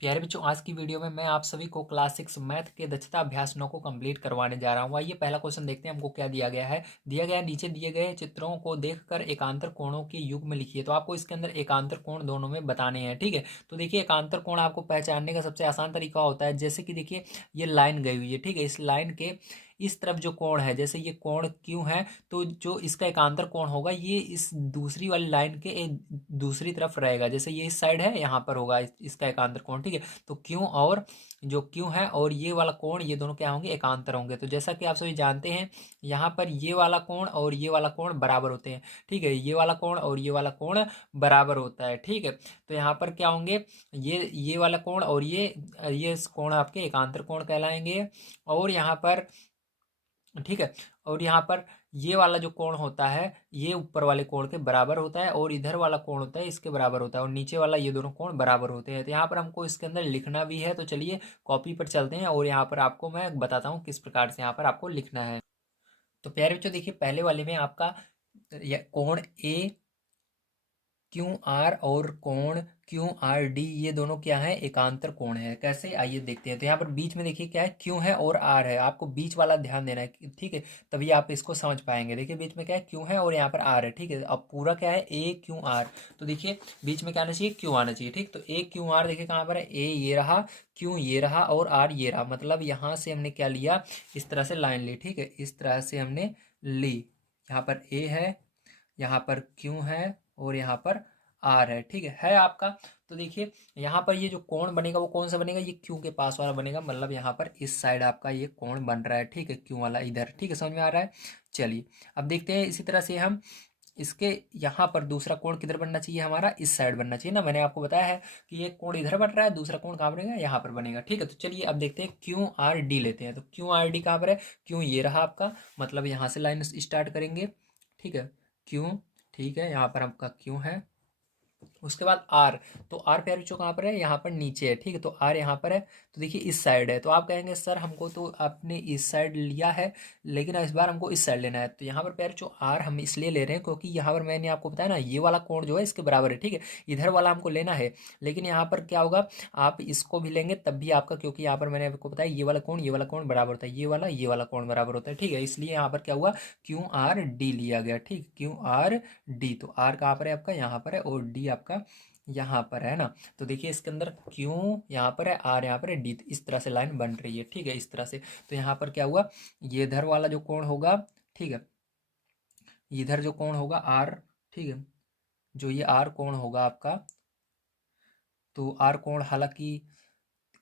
प्यारे बच्चों, आज की वीडियो में मैं आप सभी को क्लास 6 मैथ के दक्षता अभ्यास 9 को कंप्लीट करवाने जा रहा हूँ। आइए पहला क्वेश्चन देखते हैं हमको क्या दिया गया है। दिया गया है, नीचे दिए गए चित्रों को देखकर एकांतर कोणों के युग्म लिखिए। तो आपको इसके अंदर एकांतर कोण दोनों में बताने हैं, ठीक है। तो देखिए, एकांतर कोण आपको पहचानने का सबसे आसान तरीका होता है, जैसे कि देखिए ये लाइन गई हुई है, ठीक है। इस लाइन के इस तरफ जो कोण है, जैसे ये कोण क्यों है, तो जो इसका एकांतर कोण होगा ये इस दूसरी वाली लाइन के एक दूसरी तरफ रहेगा। जैसे ये इस साइड है, यहाँ पर होगा इसका एकांतर कोण, ठीक है। तो क्यों और जो क्यों है और ये वाला कोण, ये दोनों क्या होंगे, एकांतर होंगे। तो जैसा कि आप सभी जानते हैं, यहाँ पर ये वाला कोण और ये वाला कोण बराबर होते हैं, ठीक है। ये वाला कोण और ये वाला कोण बराबर होता है, ठीक है। तो यहाँ पर क्या होंगे, ये वाला कोण और ये कोण आपके एकांतर कोण कहलाएंगे। और यहाँ पर, ठीक है, और यहाँ पर ये वाला जो कोण होता है ये ऊपर वाले कोण के बराबर होता है, और इधर वाला कोण होता है इसके बराबर होता है, और नीचे वाला, ये दोनों कोण बराबर होते हैं। तो यहाँ पर हमको इसके अंदर लिखना भी है। तो चलिए कॉपी पर चलते हैं और यहाँ पर आपको मैं बताता हूँ किस प्रकार से यहाँ पर आपको लिखना है। तो प्यारे बच्चों, देखिए पहले वाले में आपका कोण ए क्यू आर और कोण क्यू आर डी, ये दोनों क्या है, एकांतर कोण है। कैसे, आइए देखते हैं। तो यहाँ पर बीच में देखिए क्या है, क्यू है और आर है। आपको बीच वाला ध्यान देना है, ठीक है, तभी आप इसको समझ पाएंगे। देखिए बीच में क्या है, क्यू है और यहाँ पर आर है, ठीक है। अब पूरा क्या है, ए क्यू आर। तो देखिए बीच में क्या आना चाहिए, क्यू आना चाहिए, ठीक। तो ए क्यू आर देखिए कहाँ पर है, ए ये रहा, क्यू ये रहा और आर ये रहा। मतलब यहाँ से हमने क्या लिया, इस तरह से लाइन ली, ठीक है, इस तरह से हमने ली। यहाँ पर ए है, यहाँ पर क्यू है और यहाँ पर आर है आपका। तो देखिए यहाँ पर ये जो कोण बनेगा वो कौन सा बनेगा, ये क्यू के पास वाला बनेगा। मतलब यहाँ पर इस साइड आपका ये कोण बन रहा है, ठीक है, क्यू वाला इधर, ठीक है, समझ में आ रहा है। चलिए अब देखते हैं, इसी तरह से हम इसके यहाँ पर दूसरा कोण किधर बनना चाहिए, हमारा इस साइड बनना चाहिए ना। मैंने आपको बताया है कि ये कोण इधर बन रहा है, दूसरा कोण कहाँ बनेगा, यहाँ पर बनेगा, ठीक है। तो चलिए अब देखते हैं क्यू आर डी लेते हैं। तो क्यू आर डी कहाँ पर है, क्यू ये रहा आपका, मतलब यहाँ से लाइन स्टार्ट करेंगे, ठीक है, क्यू, ठीक है, यहाँ पर आपका क्यू है। उसके बाद आर, तो आर प्यारे बच्चों कहाँ पर है, यहाँ पर नीचे है, ठीक है। तो आर यहाँ पर है, तो देखिए इस साइड है। तो आप कहेंगे सर हमको तो आपने इस साइड लिया है, लेकिन इस बार हमको इस साइड लेना है। तो यहाँ पर प्यारे बच्चों आर हम इसलिए ले रहे हैं क्योंकि यहाँ पर मैंने आपको बताया ना, ये वाला कोण जो है इसके बराबर है, ठीक है। इधर वाला हमको लेना है, लेकिन यहाँ पर क्या होगा, आप इसको भी लेंगे तब भी आपका, क्योंकि यहाँ पर मैंने आपको बताया ये वाला कोण बराबर होता है, ये वाला कोण बराबर होता है, ठीक है। इसलिए यहाँ पर क्या हुआ, क्यू आर डी लिया गया, ठीक, क्यू आर डी। तो आर कहाँ पर है आपका, यहाँ पर है, और डी आपका यहाँ पर है ना। तो देखिए इसके अंदर क्यू यहाँ पर है, आर यहाँ पर है, डी, इस तरह से लाइन बन रही है, ठीक है, इस तरह से। तो यहाँ पर क्या हुआ, ये इधर वाला जो कोण होगा, ठीक है, इधर जो कोण होगा आर, ठीक है, जो ये आर कोण होगा आपका, तो आर कोण हालांकि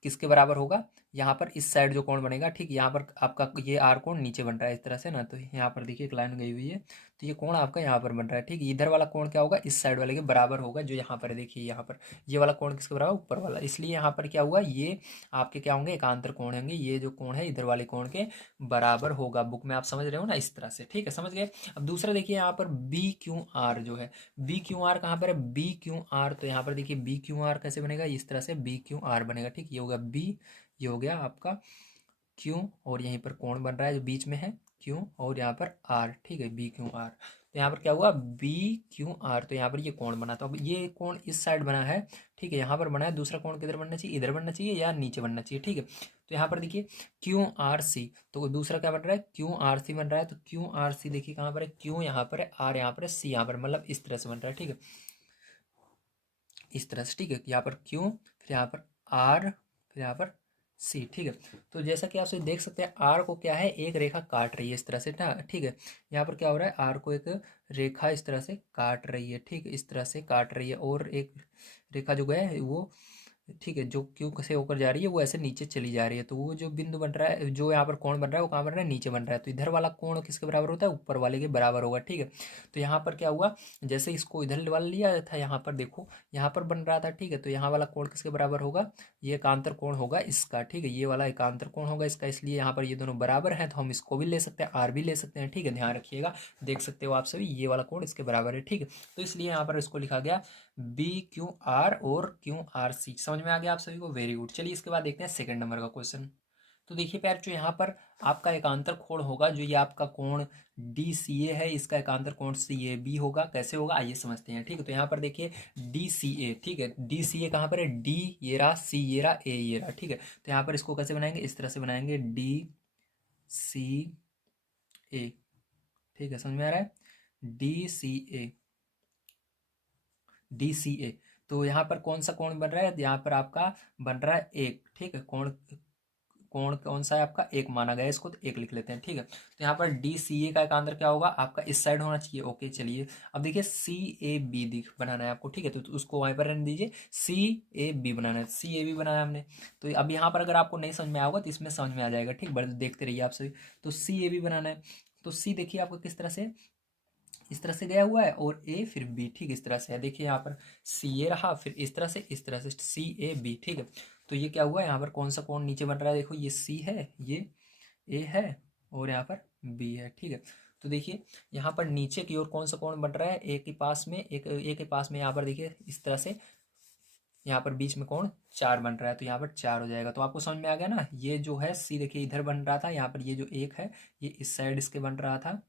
किसके बराबर होगा, यहाँ पर इस साइड जो कोण बनेगा, ठीक, यहाँ पर आपका ये आर कोण नीचे बन रहा है इस तरह से ना। तो यहाँ पर देखिए एक लाइन गई हुई है, तो ये कोण आपका यहाँ पर बन रहा है, ठीक। इधर वाला कोण क्या होगा, इस साइड वाले के बराबर होगा, जो यहाँ पर है। देखिए यहाँ पर ये वाला कोण किसके बराबर, ऊपर वाला। इसलिए यहाँ पर क्या हुआ, ये आपके क्या होंगे, एकांतर कोण होंगे। ये जो कोण है इधर वाले कोण के बराबर होगा। बुक में आप समझ रहे हो ना, इस तरह से, ठीक है, समझ गए। अब दूसरा देखिए यहाँ पर बी क्यू आर जो है, बी क्यू आर कहाँ पर है, बी क्यू आर। तो यहाँ पर देखिए बी क्यू आर कैसे बनेगा, इस तरह से बी क्यू आर बनेगा, ठीक। ये होगा बी, ये हो गया आपका क्यू, और यहीं पर कोण बन रहा है जो बीच में है, क्यू, और यहाँ पर आर, ठीक है, बी क्यू आर। तो यहाँ पर क्या हुआ, बी क्यू आर। तो यहाँ पर ये कोण बना, तो अब ये कोण इस साइड बना है, ठीक है, यहाँ पर बना है। दूसरा कोण किधर बनना चाहिए, इधर बनना चाहिए या नीचे बनना चाहिए, ठीक है। तो यहाँ पर देखिए क्यू आर सी, तो दूसरा क्या बन रहा है, क्यू आर सी बन रहा है। तो क्यू आर सी देखिए कहाँ पर है, क्यू यहाँ पर है, आर यहाँ पर है, सी यहाँ पर, मतलब इस तरह से बन रहा है, ठीक है, इस तरह से, ठीक है। यहाँ पर क्यू, फिर यहाँ पर आर, फिर यहाँ पर सी, ठीक है। तो जैसा कि आप सभी देख सकते हैं, आर को क्या है, एक रेखा काट रही है इस तरह से ना, ठीक है। यहाँ पर क्या हो रहा है, आर को एक रेखा इस तरह से काट रही है, ठीक, इस तरह से काट रही है। और एक रेखा जो गया है वो, ठीक है, जो क्यों से होकर जा रही है वो ऐसे नीचे चली जा रही है। तो वो जो बिंदु बन रहा है, जो यहाँ पर कोण बन रहा है, वो कहाँ बन रहा है, नीचे बन रहा है। तो इधर वाला कोण किसके बराबर होता है, ऊपर वाले के बराबर होगा, ठीक है। तो यहाँ पर क्या हुआ, जैसे इसको इधर वाला लिया था, यहाँ पर देखो यहाँ पर बन रहा था, ठीक है। तो यहाँ वाला कोण किसके बराबर होगा, ये एकांतर कोण होगा इसका, ठीक है, ये वाला एकांतर कोण होगा इसका। इसलिए यहाँ पर ये दोनों बराबर हैं, तो हम इसको भी ले सकते हैं, आर भी ले सकते हैं, ठीक है। ध्यान रखिएगा, देख सकते हो आप सभी, ये वाला कोण इसके बराबर है, ठीक है। तो इसलिए यहाँ पर इसको लिखा गया बी क्यू आर और क्यू आर सी। समझ में आ गया आप सभी को, वेरी गुड। चलिए इसके बाद देखते हैं सेकंड नंबर का क्वेश्चन। तो देखिए प्यार, जो यहाँ पर आपका एकांतर कोण होगा, जो ये आपका कोण डी सी ए है, इसका एकांतर कोण सी ए बी होगा। कैसे होगा आइए समझते हैं। ठीक है, तो यहाँ पर देखिए डी सी ए, ठीक है, डी सी ए कहाँ पर है, डी ये रहा, सी ये रहा, ए ये रहा। ठीक है, तो यहाँ पर इसको कैसे बनाएंगे, इस तरह से बनाएंगे, डी सी ए। ठीक है, समझ में आ रहा है, डी सी ए, डी सी ए। तो यहाँ पर कौन सा कोण बन रहा है, यहाँ पर आपका बन रहा है एक। ठीक है, कोण कोण कौन सा है आपका, एक माना गया है, इसको तो एक लिख लेते हैं। ठीक है, तो यहाँ पर डी सी ए का एकांतर क्या होगा आपका, इस साइड होना चाहिए। ओके चलिए, अब देखिए सी ए बी दिख बनाना है आपको। ठीक है, तो उसको वहीं पर रहने दीजिए, सी ए बी बनाना है, सी ए बी बनाना है हमने। तो अब यहाँ पर अगर आपको नहीं समझ में आया होगा तो इसमें समझ में आ जाएगा। ठीक, बड़े देखते रहिए आप सभी। तो सी ए बी बनाना है, तो सी देखिए आपको किस तरह से, इस तरह से गया हुआ है, और ए फिर बी। ठीक, इस तरह से है, देखिए यहाँ पर सी ए रहा, फिर इस तरह से, इस तरह से सी ए बी। ठीक है, तो ये क्या हुआ, यहाँ पर कौन सा कोण नीचे बन रहा है, देखो ये सी है, ये ए है, और यहाँ पर बी है। ठीक है, तो देखिए यहाँ पर नीचे की ओर कौन सा कोण बन रहा है, ए के पास में, एक ए के पास में, यहाँ पर देखिए इस तरह से, यहाँ पर बीच में कोण चार बन रहा है, तो यहाँ पर चार हो जाएगा। तो आपको समझ में आ गया ना, ये जो है सी देखिए इधर बन रहा था, यहाँ पर ये जो एक है ये इस साइड इसके बन रहा था।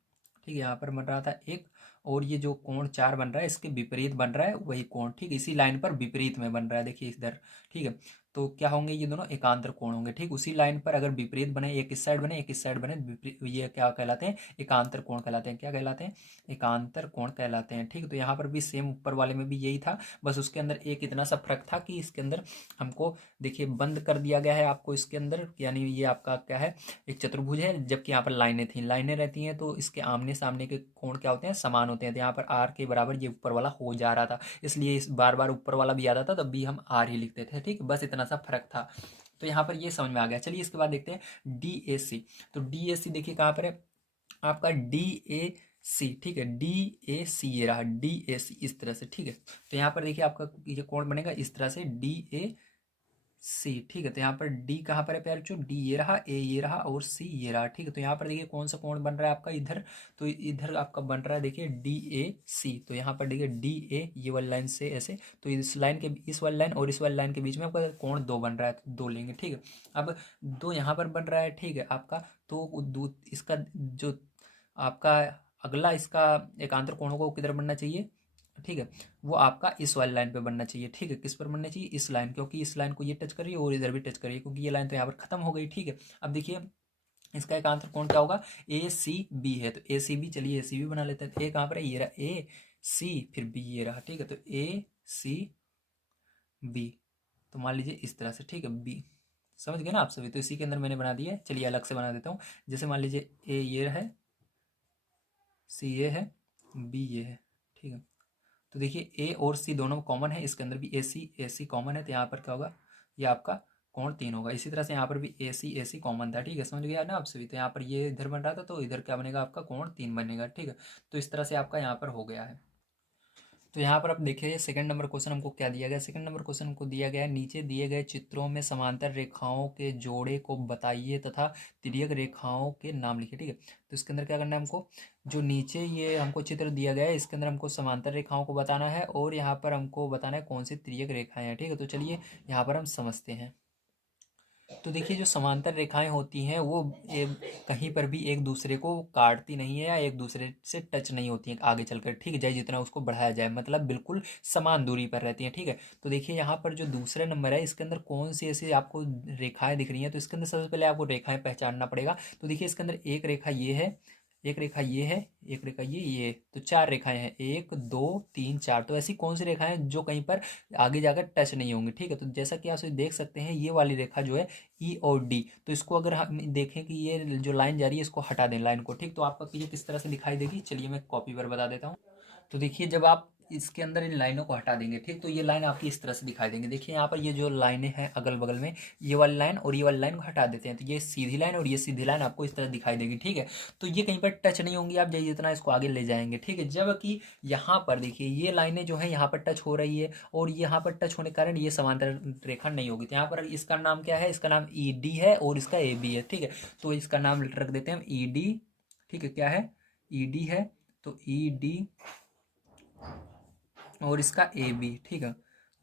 ठीक है, यहाँ पर बन रहा था एक, और ये जो कोण चार बन रहा है इसके विपरीत बन रहा है वही कोण। ठीक, इसी लाइन पर विपरीत में बन रहा है, देखिए इधर। ठीक है, तो क्या होंगे, ये दोनों एकांतर कोण होंगे। ठीक, उसी लाइन पर अगर विपरीत बने, एक इस साइड बने एक इस साइड बने, ये क्या कहलाते हैं, एकांतर कोण कहलाते हैं। क्या कहलाते हैं, एकांतर कोण कहलाते हैं। ठीक, तो यहाँ पर भी सेम, ऊपर वाले में भी यही था, बस उसके अंदर एक इतना सा फर्क था कि इसके अंदर हमको देखिए बंद कर दिया गया है आपको इसके अंदर, यानी ये आपका क्या है, एक चतुर्भुज है, जबकि यहाँ पर लाइनें थी, लाइनें रहती हैं तो इसके आमने सामने के कोण क्या होते हैं, समान होते हैं। तो यहाँ पर आर के बराबर ये ऊपर वाला हो जा रहा था, इसलिए इस बार बार ऊपर वाला भी आता था, तब भी हम आर ही लिखते थे। ठीक, बस इतना सा फर्क था। तो यहाँ पर ये समझ में आ गया। चलिए इसके बाद देखते हैं डी ए सी। तो डी ए सी देखिए कहाँ पर है आपका, डी ए सी। ठीक है, डी ए सी ये रहा, डी ए सी इस तरह से। ठीक है, तो यहाँ पर देखिए आपका ये कोण बनेगा इस तरह से, डी ए सी। ठीक है, तो यहाँ पर डी कहाँ पर है प्यारे बच्चों, डी ये रहा, ए ये रहा, और सी ये रहा। ठीक है, तो यहाँ पर देखिए कौन सा कोण बन रहा है आपका इधर, तो इधर आपका बन रहा है देखिए डी ए सी। तो यहाँ पर देखिए डी ए ये वाली लाइन से ऐसे, तो इस लाइन के, इस वाली लाइन और इस वाली लाइन के बीच में आपका कोण दो बन रहा है, तो दो लेंगे। ठीक है, अब दो यहाँ पर बन रहा है। ठीक है, आपका तो दो इसका जो आपका अगला इसका एकांतर कोण होगा वो किधर बनना चाहिए, ठीक है, वो आपका इस वाली लाइन पे बनना चाहिए। ठीक है, किस पर बनना चाहिए, इस लाइन, क्योंकि इस लाइन को ये टच करिए और इधर भी टच करिए, क्योंकि ये लाइन तो यहाँ पर खत्म हो गई। ठीक है, अब देखिए इसका एक आंसर कौन क्या होगा, ए सी बी है, तो ए सी बी, चलिए ए सी बी बना लेते हैं। ए कहाँ पर है, ये रहा ए सी, फिर बी ये रहा। ठीक है, तो ए सी बी, तो मान लीजिए इस तरह से। ठीक है, बी समझ गए ना आप सभी, तो इसी के अंदर मैंने बना दिया है। चलिए अलग से बना देता हूँ, जैसे मान लीजिए ए ये है, सी ये है, बी ये है। ठीक है, तो देखिए ए और सी दोनों कॉमन है, इसके अंदर भी ए सी कॉमन है, तो यहाँ पर क्या होगा, ये आपका कोण तीन होगा। इसी तरह से यहाँ पर भी ए सी कॉमन था। ठीक है, समझ गया ना आप सभी, तो यहाँ पर ये इधर बन रहा था, तो इधर क्या बनेगा आपका, कोण तीन बनेगा। ठीक है, तो इस तरह से आपका यहाँ पर हो गया है। तो यहाँ पर आप देखिए सेकंड नंबर क्वेश्चन हमको क्या दिया गया, सेकंड नंबर क्वेश्चन हमको दिया गया है, नीचे दिए गए चित्रों में समांतर रेखाओं के जोड़े को बताइए तथा तिर्यक रेखाओं के नाम लिखिए। ठीक है, तो इसके अंदर क्या करना है हमको, जो नीचे ये हमको चित्र दिया गया है इसके अंदर हमको समांतर रेखाओं को बताना है, और यहाँ पर हमको बताना है कौन सी तिर्यक रेखाएं हैं। ठीक है, तो चलिए यहाँ पर हम समझते हैं। तो देखिए जो समांतर रेखाएं होती हैं वो कहीं पर भी एक दूसरे को काटती नहीं है, या एक दूसरे से टच नहीं होती हैं आगे चलकर। ठीक है, चाहे जितना उसको बढ़ाया जाए, मतलब बिल्कुल समान दूरी पर रहती हैं। ठीक है, तो देखिए यहाँ पर जो दूसरा नंबर है इसके अंदर कौन सी ऐसी आपको रेखाएं दिख रही हैं, तो इसके अंदर सबसे पहले आपको रेखाएं पहचानना पड़ेगा। तो देखिए इसके अंदर एक रेखा ये है, एक रेखा ये है, एक रेखा ये, तो चार रेखाएं हैं, एक दो तीन चार। तो ऐसी कौन सी रेखाएं हैं जो कहीं पर आगे जाकर टच नहीं होंगी। ठीक है, तो जैसा कि आप देख सकते हैं ये वाली रेखा जो है ई और डी, तो इसको अगर हम देखें कि ये जो लाइन जा रही है इसको हटा दें लाइन को। ठीक, तो आपका ये किस तरह से दिखाई देगी, चलिए मैं कॉपी पर बता देता हूँ। तो देखिए जब आप इसके अंदर इन लाइनों को हटा देंगे, ठीक, तो ये लाइन आपकी इस तरह से दिखाई देंगे। देखिए यहाँ पर ये जो लाइनें हैं अगल बगल में, ये वाली लाइन और ये वाली लाइन को हटा देते हैं, तो ये सीधी लाइन और ये सीधी लाइन आपको इस तरह दिखाई देगी। ठीक है, तो ये कहीं पर टच नहीं होंगी, आप जैसे जितना इसको आगे ले जाएंगे। ठीक है, जबकि यहाँ पर देखिए ये लाइनें जो है यहाँ पर टच हो रही है, और यहाँ पर टच होने के कारण ये समांतर रेखा नहीं होगी। तो यहाँ पर इसका नाम क्या है, इसका नाम ई डी है और इसका ए बी है। ठीक है, तो इसका नाम रख देते हैं हम ई डी। ठीक है, क्या है, ई डी है, तो ई डी और इसका ए बी। ठीक है,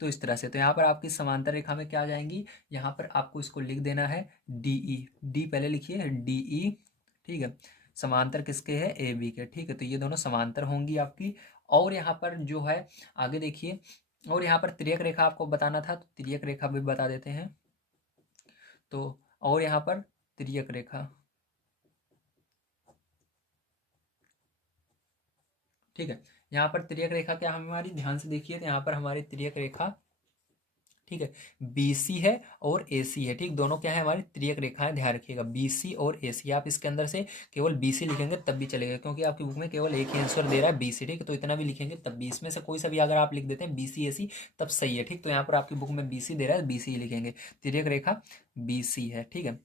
तो इस तरह से, तो यहाँ पर आपकी समांतर रेखा में क्या आ जाएंगी, यहाँ पर आपको इसको लिख देना है डी ई, डी पहले लिखिए डी ई, ठीक है। समांतर किसके है, ए बी के, ठीक है। तो ये दोनों समांतर होंगी आपकी। और यहाँ पर जो है आगे देखिए, और यहाँ पर तिर्यक रेखा आपको बताना था, तो तिर्यक रेखा भी बता देते हैं। तो और यहाँ पर तिर्यक रेखा, ठीक है। यहाँ पर तिर्यक रेखा क्या हमारी, ध्यान से देखिए, तो यहाँ पर हमारी तिर्यक रेखा, ठीक है, बीसी है और एसी है, ठीक। दोनों क्या है, हमारी तिर्यक रेखाएं, ध्यान रखिएगा बीसी और एसी। आप इसके अंदर से केवल बीसी लिखेंगे तब भी चलेगा, क्योंकि आपकी बुक में केवल एक ही आंसर दे रहा है बीसी, ठीक है। तो इतना भी लिखेंगे तब भी, इसमें से कोई सा भी अगर आप लिख देते हैं बीसी एसी तब सही है, ठीक। तो यहाँ पर आपकी बुक में बीसी दे रहा है, बीसी लिखेंगे, तिर्यक रेखा बीसी है, ठीक है।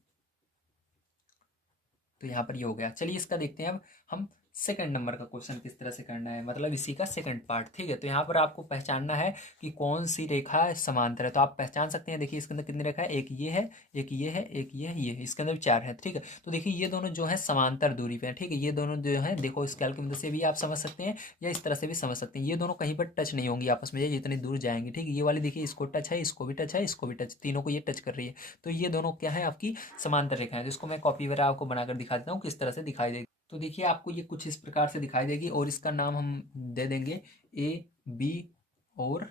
तो यहाँ पर ये हो गया। चलिए इसका देखते हैं अब हम सेकंड नंबर का क्वेश्चन किस तरह से करना है, मतलब इसी का सेकंड पार्ट, ठीक है। तो यहाँ पर आपको पहचानना है कि कौन सी रेखा समांतर है। तो आप पहचान सकते हैं, देखिए इसके अंदर कितनी रेखा है, एक ये है, एक ये है, एक ये है, ये है, इसके अंदर 4 है, ठीक है। तो देखिए ये दोनों जो है समांतर दूरी पे है, ठीक है। ये दोनों जो है, देखो स्केल की मदद से भी आप समझ सकते हैं या इस तरह से भी समझ सकते हैं, ये दोनों कहीं पर टच नहीं होंगी आपस में, ये जितनी दूर जाएंगी, ठीक है। ये वाली देखिए इसको टच है, इसको भी टच है, इसको भी टच, तीनों को ये टच कर रही है। तो ये दोनों क्या है, आपकी समांतर रेखा है। जिसको मैं कॉपी वगैरह आपको बनाकर दिखा देता हूँ किस तरह से दिखाई देगी। तो देखिए आपको ये कुछ इस प्रकार से दिखाई देगी, और इसका नाम हम दे देंगे ए बी और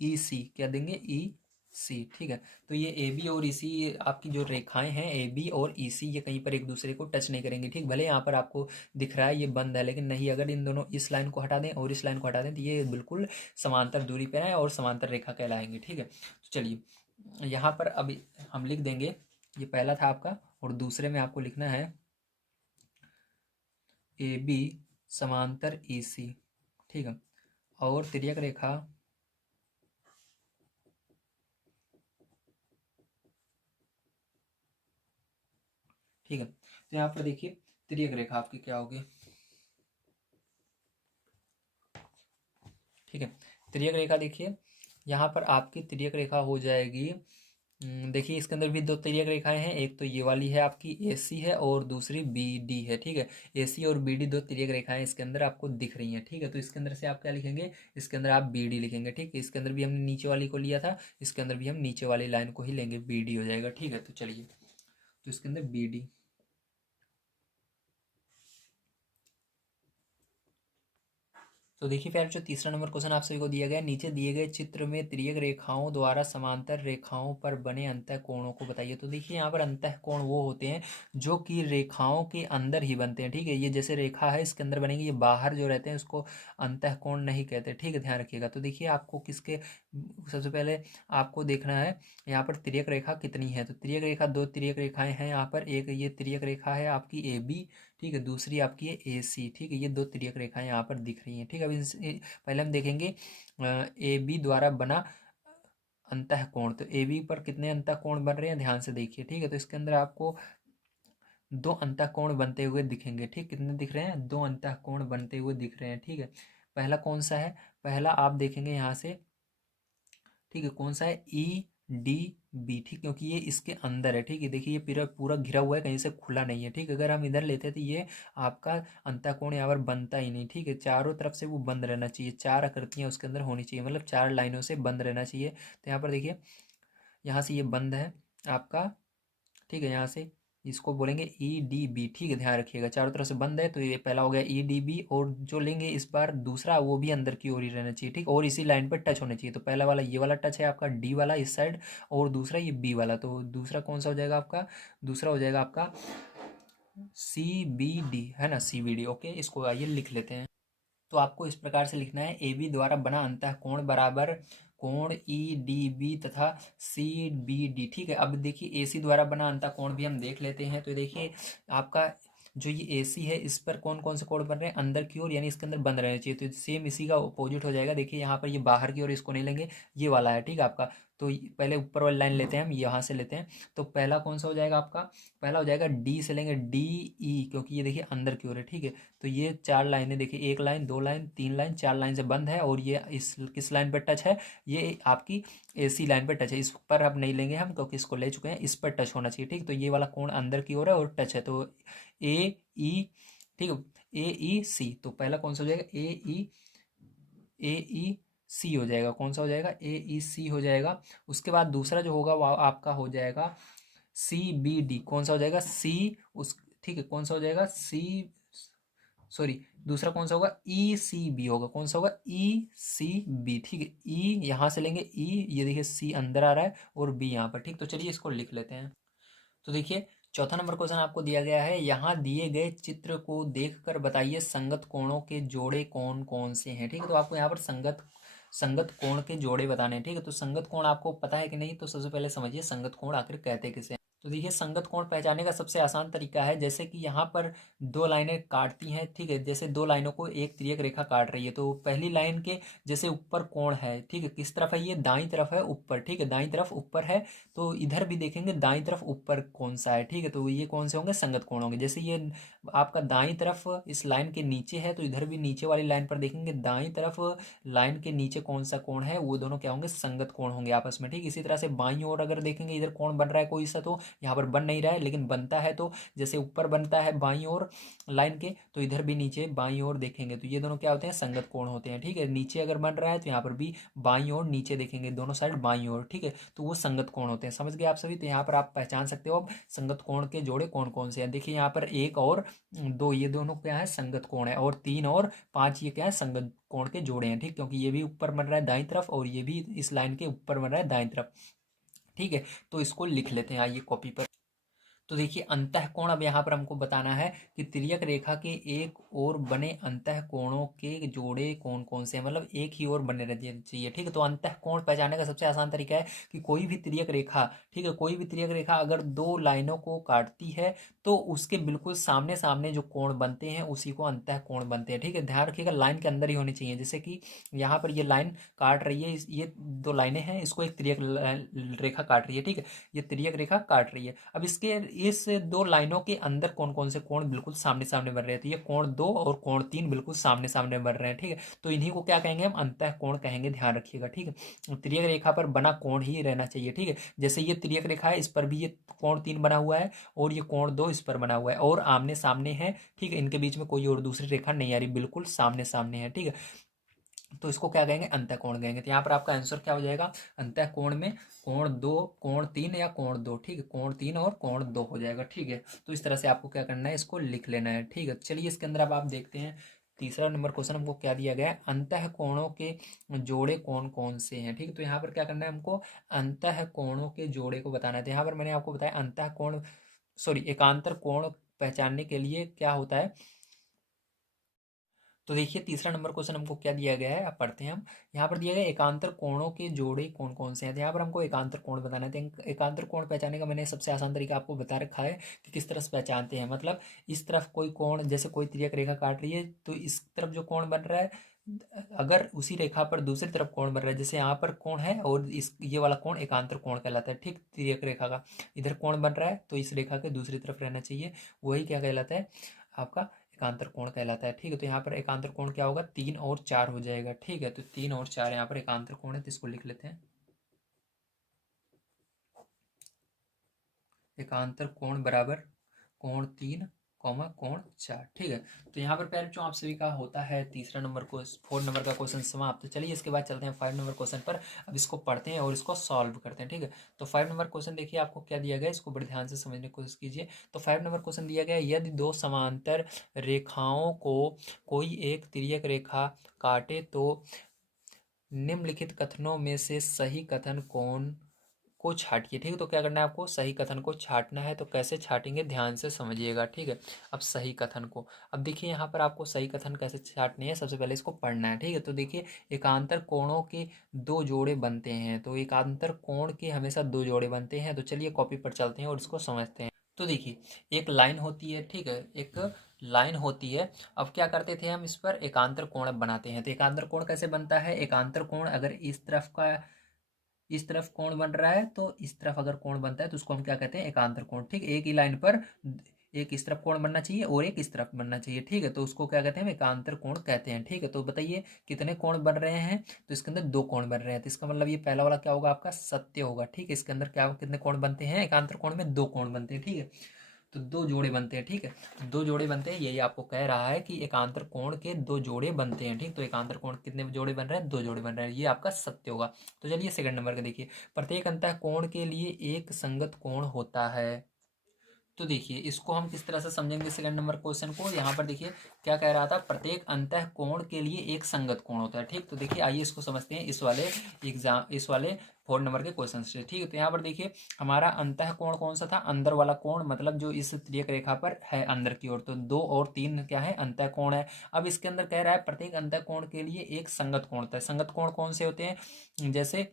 ई सी, क्या देंगे, ई सी, ठीक है। तो ये ए बी और ई सी आपकी जो रेखाएं हैं, ए बी और ई सी, ये कहीं पर एक दूसरे को टच नहीं करेंगे, ठीक। भले यहाँ पर आपको दिख रहा है ये बंद है, लेकिन नहीं, अगर इन दोनों, इस लाइन को हटा दें और इस लाइन को हटा दें, तो ये बिल्कुल समांतर दूरी पर है और समांतर रेखा कहलाएंगे, ठीक है। तो चलिए यहाँ पर अभी हम लिख देंगे, ये पहला था आपका, और दूसरे में आपको लिखना है ए बी समांतर ई सी, ठीक है। और तिर्यक रेखा, ठीक है। तो यहाँ पर देखिए तिर्यक रेखा आपकी क्या होगी, ठीक है। तिर्यक रेखा देखिए, यहाँ पर आपकी तिर्यक रेखा हो जाएगी, देखिए इसके अंदर भी दो तिर्यक रेखाएं हैं, एक तो ये वाली है आपकी ए सी है और दूसरी बी डी है, ठीक है। ए सी और बी डी दो तिर्यक रेखाएं इसके अंदर आपको दिख रही हैं, ठीक है। तो इसके अंदर से आप क्या लिखेंगे, इसके अंदर आप बी डी लिखेंगे, ठीक है। इसके अंदर भी हमने नीचे वाली को लिया था, इसके अंदर भी हम नीचे वाली लाइन को ही लेंगे, बी डी हो जाएगा, ठीक है। तो चलिए, तो इसके अंदर बी डी, तो देखिए फिर जो तीसरा नंबर क्वेश्चन आप सभी को दिया गया है, नीचे दिए गए चित्र में तिर्यक रेखाओं द्वारा समांतर रेखाओं पर बने अंतःकोणों को बताइए। तो देखिए यहाँ पर अंतःकोण वो होते हैं जो कि रेखाओं के अंदर ही बनते हैं, ठीक है। ये जैसे रेखा है इसके अंदर बनेंगे, ये बाहर जो रहते हैं उसको अंतःकोण नहीं कहते, ठीक है, ध्यान रखिएगा। तो देखिए आपको किसके, सबसे पहले आपको देखना है यहाँ पर तिर्यक रेखा कितनी है। तो तिर्यक रेखा, दो तिर्यक रेखाएं हैं यहाँ पर, एक ये तिर्यक रेखा है आपकी ए बी, ठीक है, दूसरी आपकी है ए सी, ठीक है। ये दो तिर्यक रेखाएं यहाँ पर दिख रही हैं, ठीक है। अब पहले हम देखेंगे ए बी द्वारा बना अंतःकोण। तो ए बी पर कितने अंतःकोण बन रहे हैं, ध्यान से देखिए, ठीक है। तो इसके अंदर आपको दो अंतःकोण बनते हुए दिखेंगे, ठीक। कितने दिख रहे हैं, दो अंतःकोण बनते हुए दिख रहे हैं, ठीक है। पहला कौन सा है, पहला आप देखेंगे यहाँ से, ठीक है, कौन सा है, ई डी बी, ठीक, क्योंकि ये इसके अंदर है, ठीक है। देखिए ये पूरा पूरा घिरा हुआ है, कहीं से खुला नहीं है, ठीक। अगर हम इधर लेते तो ये आपका अंतःकोण यहाँ पर बनता ही नहीं, ठीक है। चारों तरफ से वो बंद रहना चाहिए, चार आकृतियाँ उसके अंदर होनी चाहिए, मतलब चार लाइनों से बंद रहना चाहिए। तो यहाँ पर देखिए, यहाँ से ये बंद है आपका, ठीक है। यहाँ से इसको बोलेंगे ई डी बी, ठीक है, ध्यान रखिएगा, चारों तरफ से बंद है। तो ये पहला हो गया ई डी बी, और जो लेंगे इस बार दूसरा, वो भी अंदर की ओर ही रहना चाहिए, ठीक, और इसी लाइन पर टच होना चाहिए। तो पहला वाला ये वाला टच है आपका डी वाला इस साइड, और दूसरा ये बी वाला। तो दूसरा कौन सा हो जाएगा आपका, दूसरा हो जाएगा आपका सी बी डी, है ना, सी बी डी, ओके। इसको आइए लिख लेते हैं। तो आपको इस प्रकार से लिखना है, ए बी द्वारा बना अंतःकोण बराबर कोण ई डी बी तथा सी बी डी, ठीक है। अब देखिए ए सी द्वारा बना अंतःकोण भी हम देख लेते हैं। तो देखिए आपका जो ये ए सी है, इस पर कौन कौन से कोण बन रहे हैं, अंदर की ओर, यानी इसके अंदर बंद रहना चाहिए। तो सेम इसी का अपोजिट हो जाएगा, देखिए यहाँ पर ये बाहर की ओर, इसको नहीं लेंगे, ये वाला है, ठीक है आपका। तो पहले ऊपर वाली लाइन लेते हैं हम, यहाँ से लेते हैं। तो पहला कौन सा हो जाएगा आपका, पहला हो जाएगा डी से लेंगे, डी ई, क्योंकि ये देखिए अंदर की ओर है, ठीक है। तो ये चार लाइनें देखिए, एक लाइन, दो लाइन, तीन लाइन, चार लाइन से बंद है, और ये इस किस लाइन पर टच है, ये आपकी ए सी लाइन पर टच है। इस पर अब नहीं लेंगे हम, क्योंकि इसको ले चुके हैं, इस पर टच होना चाहिए, ठीक। तो ये वाला कोण अंदर की ओर है और टच है, तो ए ई, ठीक है, ए ई सी। तो पहला कौन सा हो जाएगा, ए ई, ए ई सी हो जाएगा। कौन सा हो जाएगा? ए ई सी हो जाएगा। उसके बाद दूसरा जो होगा वो आपका हो जाएगा सी बी डी। कौन सा हो जाएगा? सी उस ठीक है, कौन सा हो जाएगा? सी सॉरी, दूसरा कौन सा होगा? ई सी बी होगा। कौन सा होगा? ई सी बी। ठीक है, ई यहाँ से लेंगे, ई ये देखिए सी अंदर आ रहा है और बी यहाँ पर। ठीक, तो चलिए इसको लिख लेते हैं। तो देखिए चौथा नंबर क्वेश्चन आपको दिया गया है, यहाँ दिए गए चित्र को देखकर बताइए संगत कोणों के जोड़े कौन कौन से हैं। ठीक है, तो आपको यहाँ पर संगत संगत कोण के जोड़े बताने हैं। ठीक है, तो संगत कोण आपको पता है कि नहीं? तो सबसे पहले समझिए संगत कोण आखिर कहते किसे हैं। तो देखिए संगत कोण पहचानने का सबसे आसान तरीका है, जैसे कि यहाँ पर दो लाइनें काटती हैं। ठीक है, जैसे दो लाइनों को एक तिर्यक रेखा काट रही है, तो पहली लाइन के जैसे ऊपर कोण है। ठीक है, किस तरफ है? ये दाईं तरफ है, ऊपर। ठीक है, दाईं तरफ ऊपर है। तो इधर भी देखेंगे दाईं तरफ ऊपर कौन सा है। ठीक है, तो ये कौन से होंगे? संगत कोण होंगे। जैसे ये आपका दाईं तरफ इस लाइन के नीचे है, तो इधर भी नीचे वाली लाइन पर देखेंगे दाईं तरफ लाइन के नीचे कौन सा कोण है, वो दोनों क्या होंगे? संगत कोण होंगे आपस में। ठीक, इसी तरह से बाईं ओर अगर देखेंगे इधर कोण बन रहा है कोई सा, तो यहाँ पर बन नहीं रहा है लेकिन बनता है, तो जैसे ऊपर बनता है बाईं ओर लाइन के, तो इधर भी नीचे बाईं ओर देखेंगे तो ये दोनों क्या होते हैं? संगत कोण होते हैं। ठीक है, नीचे अगर बन रहा है तो यहाँ पर भी बाईं ओर नीचे देखेंगे, दोनों साइड बाईं ओर। ठीक है, तो वो संगत कोण होते हैं। समझ गए आप सभी? तो यहाँ पर आप पहचान सकते हो अब संगत कोण के जोड़े कौन कौन से हैं। देखिए यहाँ पर एक और दो, ये दोनों क्या है? संगत कोण है। और तीन और पाँच ये क्या है? संगत कोण के जोड़े हैं। ठीक, क्योंकि ये भी ऊपर बन रहा है दाईं तरफ और ये भी इस लाइन के ऊपर बन रहा है दाईं तरफ। ठीक है, तो इसको लिख लेते हैं आइए कॉपी पर। तो देखिए अंतःकोण अब यहाँ पर हमको बताना है कि तिर्यक रेखा के एक ओर बने अंतःकोणों के जोड़े कौन कौन से हैं, मतलब एक ही ओर बने रहने चाहिए। ठीक है, तो अंतःकोण पहचानने का सबसे आसान तरीका है कि कोई भी तिर्यक रेखा, ठीक है, कोई भी तिर्यक रेखा अगर दो लाइनों को काटती है तो उसके बिल्कुल सामने सामने जो कोण बनते हैं उसी को अंतःकोण बनते हैं। ठीक है, ध्यान रखिएगा लाइन के अंदर ही होनी चाहिए। जैसे कि यहाँ पर ये लाइन काट रही है, ये दो लाइनें हैं, इसको एक तिर्यक रेखा काट रही है। ठीक है, ये तिर्यक रेखा काट रही है। अब इसके इस दो लाइनों के अंदर कौन कौन से कोण बिल्कुल सामने सामने बन रहे हैं? तो ये कोण दो और कोण तीन बिल्कुल सामने सामने बन रहे हैं। ठीक है, तो इन्हीं को क्या कहेंगे? हम अंतःकोण कहेंगे। ध्यान रखिएगा। ठीक है, तिर्यक रेखा पर बना कोण ही रहना चाहिए। ठीक है, जैसे ये तिर्यक रेखा है, इस पर भी ये कोण तीन बना हुआ है और ये कोण दो इस पर बना हुआ है और आमने सामने है। ठीक है, इनके बीच में कोई और दूसरी रेखा नहीं आ रही, बिल्कुल सामने सामने है। ठीक है, तो इसको क्या कहेंगे? अंतःकोण कहेंगे। तो यहाँ पर आपका आंसर क्या हो जाएगा? अंतःकोण में कोण दो, कोण तीन या कोण दो। ठीक है, कोण तीन और कोण दो हो जाएगा। ठीक है, तो इस तरह से आपको क्या करना है? इसको लिख लेना है। ठीक है, चलिए इसके अंदर अब आप देखते हैं तीसरा नंबर क्वेश्चन हमको क्या दिया गया है, अंतःकोणों के जोड़े कौन कौन से हैं। ठीक है, तो यहाँ पर क्या करना है हमको? अंतःकोणों के जोड़े को बताना है। तो यहाँ पर मैंने आपको बताया अंतःकोण सॉरी एकांतर कोण पहचानने के लिए क्या होता है। तो देखिए तीसरा नंबर क्वेश्चन हमको क्या दिया गया है, अब पढ़ते हैं हम। यहाँ पर दिया गया एकांतर कोणों के जोड़े कौन कौन से हैं। तो यहाँ पर हमको एकांतर कोण बताना है। तो एकांतर कोण पहचानने का मैंने सबसे आसान तरीका आपको बता रखा है कि किस तरह से पहचानते हैं। मतलब इस तरफ कोई कोण, जैसे कोई तिर्यक रेखा काट रही है तो इस तरफ जो कोण बन रहा है, अगर उसी रेखा पर दूसरी तरफ कोण बन रहा है, जैसे यहाँ पर कोण है और इस ये वाला कोण एकांतर कोण कहलाता है। ठीक, तिर्यक रेखा का इधर कोण बन रहा है तो इस रेखा के दूसरी तरफ रहना चाहिए, वही क्या कहलाता है? आपका एकांतर कोण कहलाता है। ठीक है, तो यहाँ पर एकांतर कोण क्या होगा? तीन और चार हो जाएगा। ठीक है, तो तीन और चार यहाँ पर एकांतर कोण है, तो इसको लिख लेते हैं। एकांतर कोण बराबर कोण तीन कॉमा कोण चार। ठीक है, तो यहाँ पर प्यारे बच्चों आप सभी का होता है तीसरा नंबर को 4 नंबर का क्वेश्चन समाप्त। तो चलिए इसके बाद चलते हैं 5 नंबर क्वेश्चन पर। अब इसको पढ़ते हैं और इसको सॉल्व करते हैं। ठीक है, तो 5 नंबर क्वेश्चन देखिए आपको क्या दिया गया है, इसको बड़े ध्यान से समझने की कोशिश कीजिए। तो 5 नंबर क्वेश्चन दिया गया है, यदि दो समांतर रेखाओं को कोई एक तिर्यक रेखा काटे तो निम्नलिखित कथनों में से सही कथन कौन को छाटिए। ठीक है, तो क्या करना है आपको? सही कथन को छाटना है। तो कैसे छाटेंगे ध्यान से समझिएगा। ठीक है, अब सही कथन को, अब देखिए यहाँ पर आपको सही कथन कैसे छाटने हैं, सबसे पहले इसको पढ़ना है। ठीक है, तो देखिए एकांतर कोणों के दो जोड़े बनते हैं, तो एकांतर कोण के हमेशा दो जोड़े बनते हैं। तो चलिए कॉपी पर चलते हैं और इसको समझते हैं। तो देखिए एक लाइन होती है, ठीक है, एक लाइन होती है। अब क्या करते थे हम? इस पर एकांतर कोण बनाते हैं। तो एकांतर कोण कैसे बनता है? एकांतर कोण अगर इस तरफ कोण बन रहा है तो इस तरफ अगर कोण बनता है तो उसको हम क्या कहते हैं? एकांतर कोण। ठीक, एक ही लाइन पर एक इस तरफ कोण बनना चाहिए और एक इस तरफ बनना चाहिए। ठीक है, तो उसको क्या कहते हैं? हम एकांतर कोण कहते हैं। ठीक है, तो बताइए कितने कोण बन रहे हैं? तो इसके अंदर दो कोण बन रहे हैं, तो इसका मतलब ये पहला वाला क्या होगा? आपका सत्य होगा। ठीक है, इसके अंदर क्या कितने कोण बनते हैं? एकांतर कोण में दो कोण बनते हैं। ठीक है, तो दो जोड़े बनते हैं, ठीक है। तो दो जोड़े बनते हैं, यही आपको कह रहा है कि एकांतर कोण के दो जोड़े बनते हैं, ठीक। तो एकांतर कोण कितने जोड़े बन रहे हैं, दो जोड़े बन रहे हैं, ये आपका सत्य होगा। तो चलिए सेकंड नंबर का देखिए, प्रत्येक अंतः कोण के लिए एक संगत कोण होता है। तो देखिए इसको हम किस तरह से समझेंगे सेकंड नंबर क्वेश्चन को। यहाँ पर देखिए क्या कह रहा था, प्रत्येक अंतः कोण के लिए एक संगत कोण होता है, ठीक। तो देखिए आइए इसको समझते हैं इस वाले 4 नंबर के क्वेश्चन से, ठीक है। तो यहाँ पर देखिए हमारा अंतः कोण कौन सा था, अंदर वाला कोण, मतलब जो इस तिर्यक रेखा पर है अंदर की ओर। तो 2 और 3 क्या है, अंतः कोण है। अब इसके अंदर कह रहा है प्रत्येक अंतः कोण के लिए एक संगत कोण होता है। संगत कोण कौन से होते हैं, जैसे,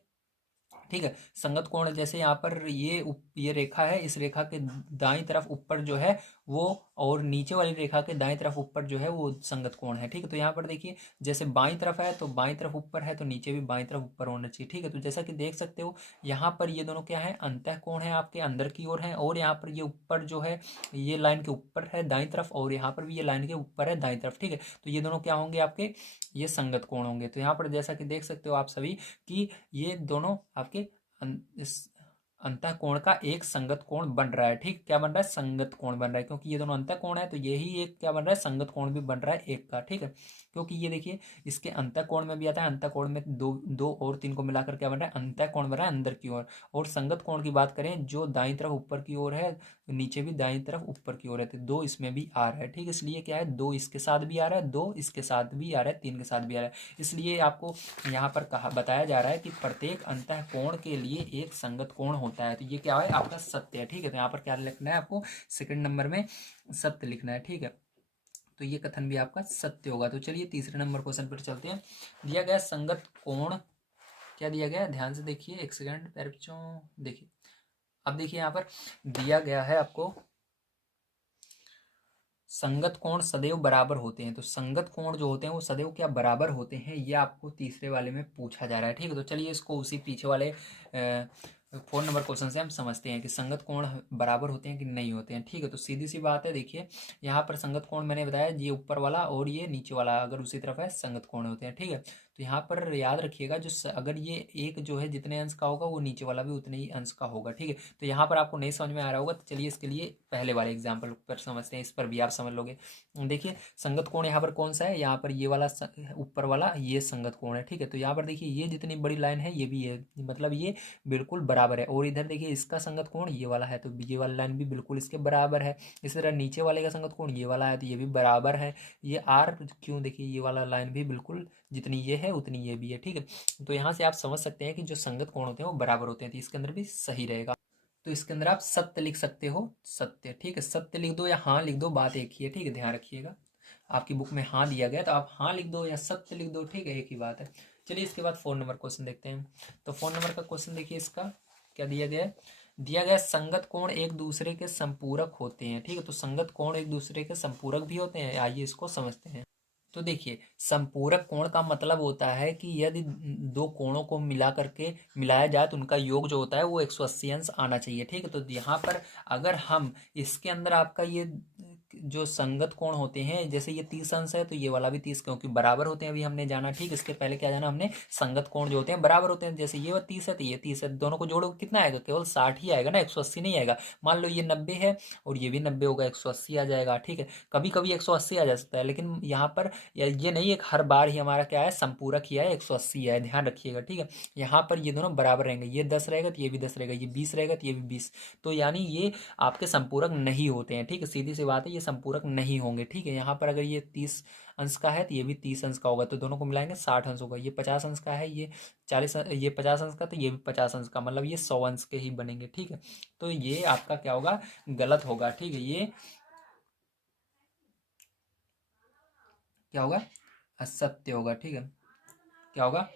ठीक है, संगत कोण जैसे यहाँ पर ये रेखा है, इस रेखा के दाईं तरफ ऊपर जो है वो, और नीचे वाली रेखा के दाईं तरफ ऊपर जो है वो संगत कोण है, ठीक है। तो यहाँ पर देखिए जैसे बाईं तरफ है तो बाईं तरफ ऊपर है, तो नीचे भी बाईं तरफ ऊपर होना चाहिए, ठीक है। तो जैसा कि देख सकते हो यहाँ पर ये दोनों क्या है, अंतः कोण है, आपके अंदर की ओर है, और यहाँ पर ये ऊपर जो है ये लाइन के ऊपर है दाईं तरफ, और यहाँ पर भी ये लाइन के ऊपर है दाईं तरफ, ठीक है। तो ये दोनों क्या होंगे आपके, ये संगत कोण होंगे। तो यहाँ पर जैसा कि देख सकते हो आप सभी कि ये दोनों आपके इस अंतः कोण का एक संगत कोण बन रहा है, ठीक। क्या बन रहा है, संगत कोण बन रहा है, क्योंकि ये दोनों अंतः कोण है तो यही एक क्या बन रहा है, संगत कोण भी बन रहा है एक का, ठीक है। क्योंकि ये देखिए इसके अंतः कोण में भी आता है, अंतः कोण में दो दो और तीन को मिलाकर क्या बन रहा है, अंतः कोण बन रहा है अंदर की ओर। और संगत कोण की बात करें जो दाईं तरफ ऊपर की ओर है, नीचे भी दाईं तरफ ऊपर की ओर है, तो दो इसमें भी आ रहा है, ठीक। इसलिए क्या है, दो इसके साथ भी आ रहा है, दो इसके साथ भी आ रहा है, तीन के साथ भी आ रहा है। इसलिए आपको यहाँ पर कहा बताया जा रहा है कि प्रत्येक अंतः कोण के लिए एक संगत कोण होता है। तो ये क्या है, आपका सत्य है, ठीक है। तो यहाँ पर क्या लिखना है आपको, सेकंड नंबर में सत्य लिखना है, ठीक है। तो ये कथन भी आपका सत्य होगा। तो चलिए तीसरे नंबर क्वेश्चन पर चलते हैं। दिया गया संगत कोण क्या दिया गया है, ध्यान से देखिए, एक सेकंड प्यारे बच्चों, देखिए अब देखिए यहाँ पर दिया गया है आपको, संगत कोण सदैव बराबर होते हैं। तो संगत कोण जो होते हैं वो सदैव क्या बराबर होते हैं, ये आपको तीसरे वाले में पूछा जा रहा है, ठीक है। तो चलिए इसको उसी पीछे वाले 4 नंबर क्वेश्चन से हम समझते हैं कि संगत कोण बराबर होते हैं कि नहीं होते हैं, ठीक है। तो सीधी सी बात है, देखिए यहाँ पर संगत कोण मैंने बताया, ये ऊपर वाला और ये नीचे वाला अगर उसी तरफ है संगत कोण होते हैं, ठीक है। तो यहाँ पर याद रखिएगा अगर ये एक जो है जितने अंश का होगा वो नीचे वाला भी उतने ही अंश का होगा, ठीक है। तो यहाँ पर आपको नहीं समझ में आ रहा होगा, तो चलिए इसके लिए पहले वाले एग्जाम्पल पर समझते हैं, इस पर भी आप समझ लोगे। देखिए संगत कोण यहाँ पर कौन सा है, यहाँ पर ये वाला ऊपर वाला ये संगत कोण है, ठीक है। तो यहाँ पर देखिए ये जितनी बड़ी लाइन है ये भी है, मतलब ये बिल्कुल बराबर है। और इधर देखिए इसका संगत कोण ये वाला है, तो ये वाला लाइन भी बिल्कुल इसके बराबर है। इसी तरह नीचे वाले का संगत कोण ये वाला है, तो ये भी बराबर है। ये आर क्यों, देखिए ये वाला लाइन भी बिल्कुल जितनी ये है उतनी ये भी है, ठीक है। तो यहाँ से आप समझ सकते हैं कि जो संगत कोण होते हैं वो बराबर होते हैं, तो इसके अंदर भी सही रहेगा। तो इसके अंदर आप सत्य लिख सकते हो, सत्य, ठीक है। सत्य लिख दो या हाँ लिख दो, बात एक ही है, ठीक है, ध्यान रखिएगा। आपकी बुक में हाँ दिया गया तो आप हाँ लिख दो या सत्य लिख दो, ठीक है, एक ही बात है। चलिए इसके बाद 4 नंबर क्वेश्चन देखते हैं। तो 4 नंबर का क्वेश्चन देखिए, इसका क्या दिया गया है, दिया गया संगत कोण एक दूसरे के संपूरक होते हैं, ठीक है। तो संगत कोण एक दूसरे के संपूरक भी होते हैं, आइए इसको समझते हैं। तो देखिए संपूरक कोण का मतलब होता है कि यदि दो कोणों को मिला करके मिलाया जाए तो उनका योग जो होता है वो 180 अंश आना चाहिए, ठीक है। तो यहाँ पर अगर हम इसके अंदर आपका ये जो संगत कोण होते हैं, जैसे ये 30 अंश है तो ये वाला भी 30, क्योंकि बराबर होते हैं, अभी हमने जाना, ठीक। इसके पहले क्या जाना हमने, संगत कोण जो होते हैं बराबर होते हैं, जैसे ये 30 है तो ये 30 है, दोनों को जोड़ो कितना आएगा, केवल 60 ही आएगा ना, 180 नहीं आएगा। मान लो ये 90 है और ये भी 90 होगा, 180 आ जाएगा, ठीक है। कभी कभी 180 आ जा सकता है, लेकिन यहाँ पर ये नहीं है हर बार ही हमारा क्या है, संपूरक ही है 180 है, ध्यान रखिएगा, ठीक है। यहाँ पर ये दोनों बराबर रहेंगे, ये 10 रहेगा तो ये भी 10 रहेगा, ये 20 रहेगा तो ये भी 20, तो यानी ये आपके संपूरक नहीं होते हैं, ठीक है। सीधी सी बात है, ये संपूरक नहीं होंगे, ठीक है। यहाँ पर अगर ये 30 अंश का है तो ये भी 30 अंश का होगा, तो दोनों को मिलाएंगे 60 अंश होगा। ये 50 अंश का है, ये 40, ये 50 अंश का, तो ये भी 50 अंश का, मतलब ये 100 अंश के ही बनेंगे, ठीक है। तो ये आपका क्या होगा, गलत होगा, ठीक है। ये क्या होगा, असत्य होगा, ठीक है। क्या होगा,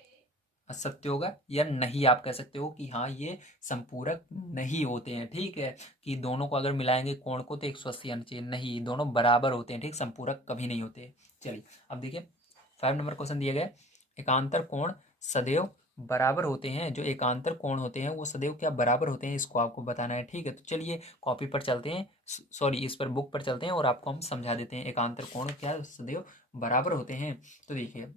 असत्य होगा, या नहीं आप कह सकते हो कि हाँ ये संपूरक नहीं होते हैं, ठीक है। कि दोनों को अगर मिलाएंगे कोण को तो 180 आना चाहिए, नहीं, दोनों बराबर होते हैं, ठीक, संपूरक कभी नहीं होते। चलिए अब देखिए 5 नंबर क्वेश्चन दिया गया है, एकांतर कोण सदैव बराबर होते हैं, जो एकांतर कोण होते हैं वो सदैव क्या बराबर होते हैं, इसको आपको बताना है, ठीक है। तो चलिए कॉपी पर चलते हैं, सॉरी इस पर बुक पर चलते हैं और आपको हम समझा देते हैं एकांतर कोण क्या सदैव बराबर होते हैं। तो देखिए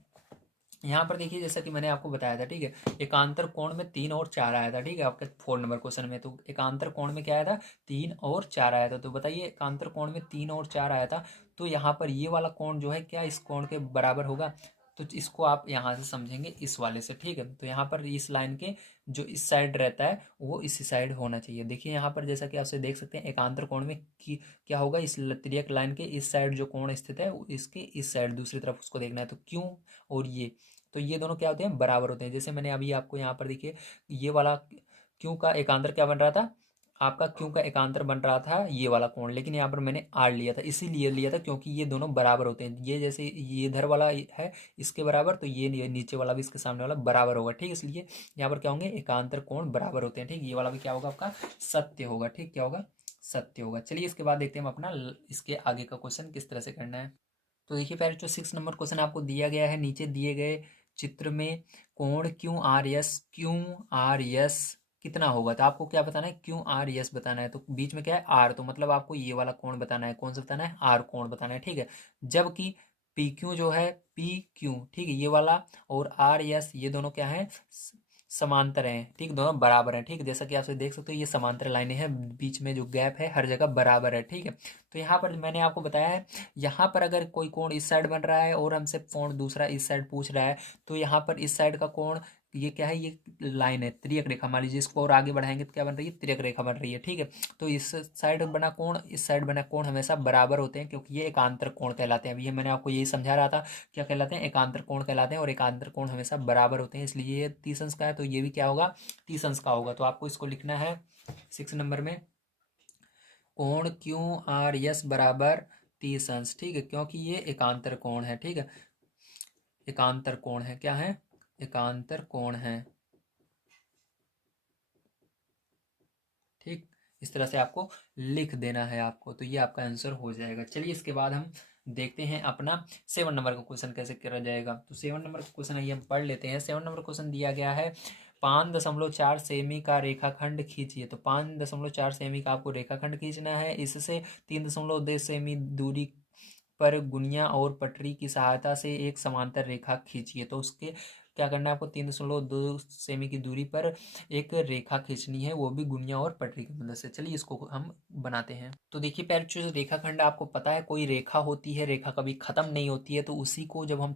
यहाँ पर देखिए जैसा कि मैंने आपको बताया था, ठीक है, एकांतर कोण में 3 और 4 आया था, ठीक है, आपके 4 नंबर क्वेश्चन में। तो एकांतर कोण में क्या आया था, 3 और 4 आया था। तो बताइए एकांतर कोण में 3 और 4 आया था, तो यहाँ पर ये वाला कोण जो है क्या इस कोण के बराबर होगा। तो इसको आप यहाँ से समझेंगे इस वाले से, ठीक है। तो यहाँ पर इस लाइन के जो इस साइड रहता है वो इसी साइड होना चाहिए। देखिए यहाँ पर जैसा कि आपसे देख सकते हैं एकांतर कोण में की क्या होगा, इस तिर्यक लाइन के इस साइड जो कोण स्थित है इसके इस साइड दूसरी तरफ उसको देखना है। तो क्यों और ये, तो ये दोनों क्या होते हैं, बराबर होते हैं। जैसे मैंने अभी आपको यहाँ पर देखिए ये वाला क्यों का एकांतर क्या बन रहा था, आपका क्यों का एकांतर बन रहा था ये वाला कोण, लेकिन यहाँ पर मैंने आर लिया था, इसीलिए लिया था क्योंकि ये दोनों बराबर होते हैं। ये जैसे ये इधर वाला है इसके बराबर, तो ये नीचे वाला भी इसके सामने वाला बराबर होगा, ठीक। इसलिए यहाँ पर क्या होंगे, एकांतर कोण बराबर होते हैं, ठीक। ये वाला भी क्या होगा आपका सत्य होगा, ठीक, क्या होगा, सत्य होगा। चलिए इसके बाद देखते हैं हम अपना इसके आगे का क्वेश्चन किस तरह से करना है। तो देखिए पहले जो 6 नंबर क्वेश्चन आपको दिया गया है, नीचे दिए गए चित्र में कोण क्यू आर एस कितना होगा। तो आपको क्या बताना है, क्यू आर एस बताना है। तो बीच में क्या है, आर, तो मतलब आपको ये वाला कोण बताना है। कौन सा बताना है, आर कोण बताना है, ठीक है। जबकि पी क्यू जो है, पी क्यू, ठीक है, ये वाला और आर एस ये दोनों क्या है, समांतर हैं, ठीक, दोनों बराबर हैं, ठीक। जैसा कि आप देख सकते हो ये समांतर लाइनें हैं, बीच में जो गैप है हर जगह बराबर है, ठीक है। तो यहाँ पर मैंने आपको बताया है, यहाँ पर अगर कोई कोण इस साइड बन रहा है और हमसे कोण दूसरा इस साइड पूछ रहा है, तो यहाँ पर इस साइड का कोण ये क्या है, ये लाइन है, त्रियक रेखा, मान लीजिए इसको और आगे बढ़ाएंगे तो क्या बन रही है, त्रियक रेखा बन रही है, ठीक है। तो इस साइड बना कोण इस साइड बना कोण हमेशा बराबर होते हैं, क्योंकि ये एकांतर कोण कहलाते हैं। अभी ये मैंने आपको यही समझा रहा था, क्या कहलाते हैं, एकांतर कोण कहलाते हैं, और एकांतर कोण हमेशा बराबर होते हैं, इसलिए ये 30 अंश का है, तो ये भी क्या होगा, 30 अंश का होगा। तो आपको इसको लिखना है 6 नंबर में, कोण क्यू आर एस बराबर 30 अंश, ठीक है, क्योंकि ये एकांतर कोण है, ठीक है, एकांतर कोण है, क्या है, एकांतर कोण है, ठीक। इस तरह से आपको लिख देना है आपको, तो ये आपका आंसर हो जाएगा। चलिए इसके बाद हम देखते हैं अपना 7 नंबर का क्वेश्चन कैसे करा जाएगा। तो 7 नंबर का क्वेश्चन आइए हम पढ़ लेते हैं। 7 नंबर क्वेश्चन दिया गया है, 5.4 सेमी का रेखाखंड खींचिए। तो 5.4 सेमी का आपको रेखाखंड खींचना है, इससे 3.2 सेमी दूरी पर गुनिया और पटरी की सहायता से एक समांतर रेखा खींचिए। तो उसके क्या करना है आपको, 3.2 सेमी की दूरी पर एक रेखा खींचनी है, वो भी गुनिया और पटरी की मदद से। चलिए इसको हम बनाते हैं। तो देखिए पहले जो रेखाखंड आपको पता है, कोई रेखा होती है, रेखा कभी खत्म नहीं होती है, तो उसी को जब हम